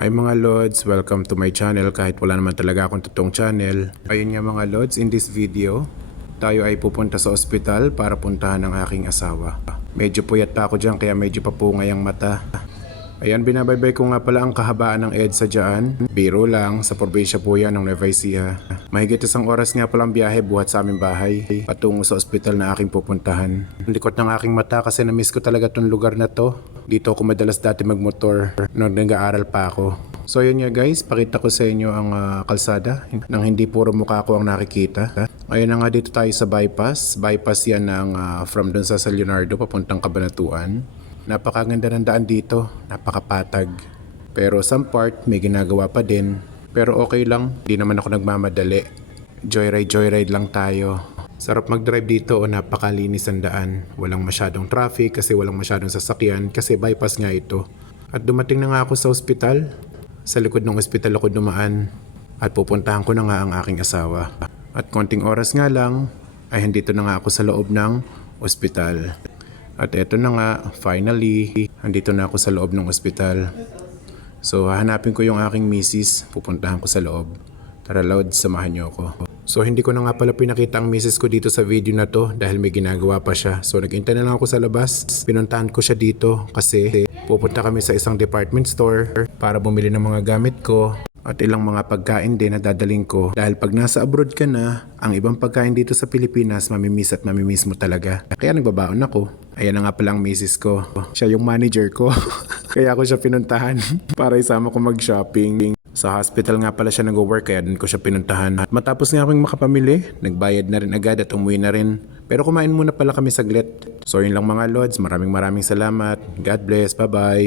Hi mga Lods, welcome to my channel kahit wala naman talaga akong totoong channel. Ayun nga mga Lods, in this video, tayo ay pupunta sa ospital para puntahan ang aking asawa. Medyo puyat pa ako dyan kaya medyo papungay ang mata. Ayan, binabaybay ko nga pala ang kahabaan ng EDSA dyan. Biro lang, sa probinsya po yan ng Nueva Ecija. Mahigit isang oras nga palang biyahe buhat sa aming bahay patungo sa ospital na aking pupuntahan. Ang likot ng aking mata kasi na-miss ko talaga tong lugar na to. Dito ako madalas dati magmotor nung nag-aaral pa ako. So yun nga guys, pakita ko sa inyo ang kalsada nang hindi puro mukha ko ang nakikita. Ayun na nga, dito tayo sa bypass. Bypass yan ng from dun sa San Leonardo papuntang Cabanatuan. Napakaganda ng daan dito, napakapatag. Pero some part may ginagawa pa din. Pero okay lang, di naman ako nagmamadali. Joyride lang tayo. Sarap mag-drive dito o napakalinis ang daan. Walang masyadong traffic kasi walang masyadong sasakyan kasi bypass nga ito. At dumating na nga ako sa ospital. Sa likod ng ospital ako dumaan. At pupuntahan ko na nga ang aking asawa. At konting oras nga lang ay andito na nga ako sa loob ng ospital. At eto na nga, finally, andito na ako sa loob ng ospital. So hahanapin ko yung aking misis, pupuntahan ko sa loob. Tara Lods, samahan niyo ako. So hindi ko na nga pala pinakita ang misis ko dito sa video na to dahil may ginagawa pa siya. So nag-intay na lang ako sa labas. Pinuntahan ko siya dito kasi pupunta kami sa isang department store para bumili ng mga gamit ko at ilang mga pagkain din na dadaling ko. Dahil pag nasa abroad ka na, ang ibang pagkain dito sa Pilipinas mamimiss at mamimiss mo talaga. Kaya nagbabaon ako. Ayan na nga palang misis ko. Siya yung manager ko. Kaya ako siya pinuntahan para isama ko mag-shopping. Sa hospital nga pala siya nag-work kaya din ko siya pinuntahan. Matapos nga akong makapamili, nagbayad na rin agad at umuwi na rin. Pero kumain muna pala kami saglit. So yun lang mga Lods, maraming salamat. God bless, bye bye.